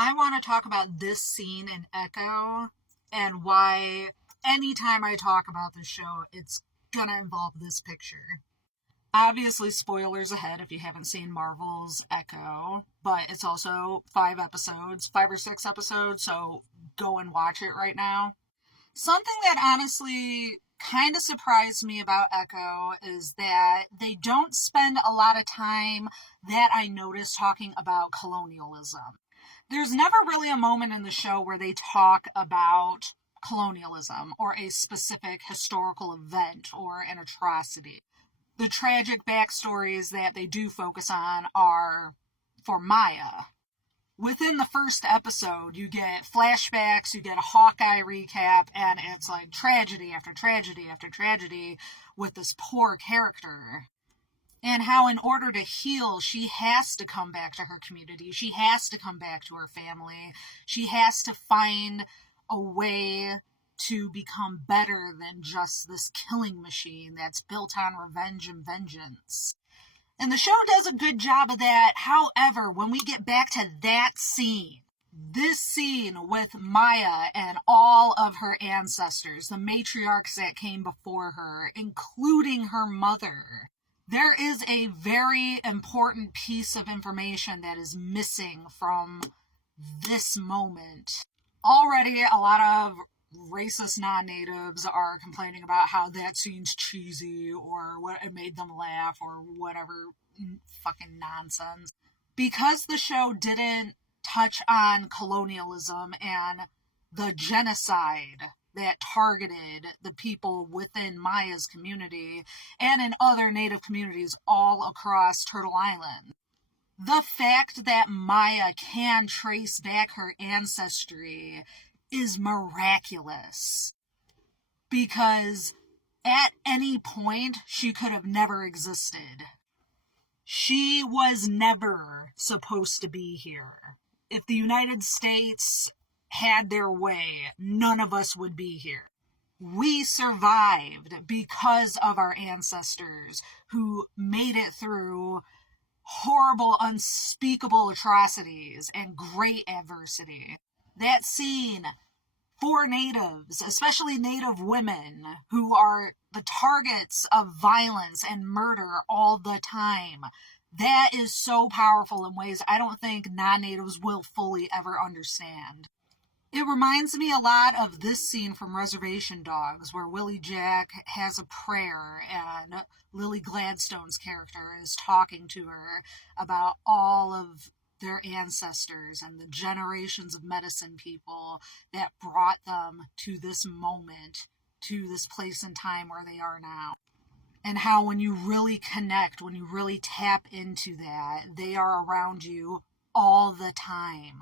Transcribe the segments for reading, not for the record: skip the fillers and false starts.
I want to talk about this scene in Echo and why anytime I talk about this show, it's gonna involve this picture. Obviously, spoilers ahead if you haven't seen Marvel's Echo, but it's also 5 episodes, 5 or 6 episodes, so go and watch it right now. Something that honestly kind of surprised me about Echo is that they don't spend a lot of time that I noticed talking about colonialism. There's never really a moment in the show where they talk about colonialism or a specific historical event or an atrocity. The tragic backstories that they do focus on are for Maya. Within the first episode, you get flashbacks, you get a Hawkeye recap, and it's like tragedy after tragedy after tragedy with this poor character. And how in order to heal, she has to come back to her community. She has to come back to her family. She has to find a way to become better than just this killing machine that's built on revenge and vengeance. And the show does a good job of that. However, when we get back to that scene, this scene with Maya and all of her ancestors, the matriarchs that came before her, including her mother, there is a very important piece of information that is missing from this moment. Already, a lot of racist non-natives are complaining about how that scene's cheesy or what it made them laugh or whatever fucking nonsense. Because the show didn't touch on colonialism and the genocide that targeted the people within Maya's community and in other native communities all across Turtle Island, the fact that Maya can trace back her ancestry is miraculous, because at any point she could have never existed. She was never supposed to be here. If the United States had their way, none of us would be here. We survived because of our ancestors who made it through horrible, unspeakable atrocities and great adversity. That scene for natives, especially native women, who are the targets of violence and murder all the time, that is so powerful in ways I don't think non-natives will fully ever understand. It reminds me a lot of this scene from Reservation Dogs, where Willie Jack has a prayer and Lily Gladstone's character is talking to her about all of their ancestors and the generations of medicine people that brought them to this moment, to this place and time where they are now. And how when you really connect, when you really tap into that, they are around you all the time.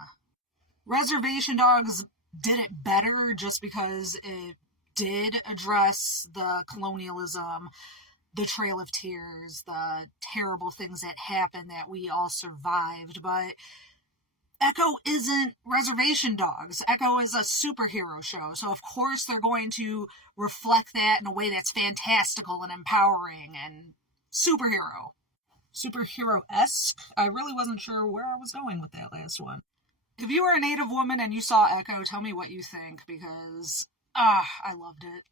Reservation Dogs did it better just because it did address the colonialism, the Trail of Tears, the terrible things that happened that we all survived, but Echo isn't Reservation Dogs. Echo is a superhero show, so of course they're going to reflect that in a way that's fantastical and empowering and superhero-esque. I really wasn't sure where I was going with that last one. If you were a native woman and you saw Echo, tell me what you think, because I loved it.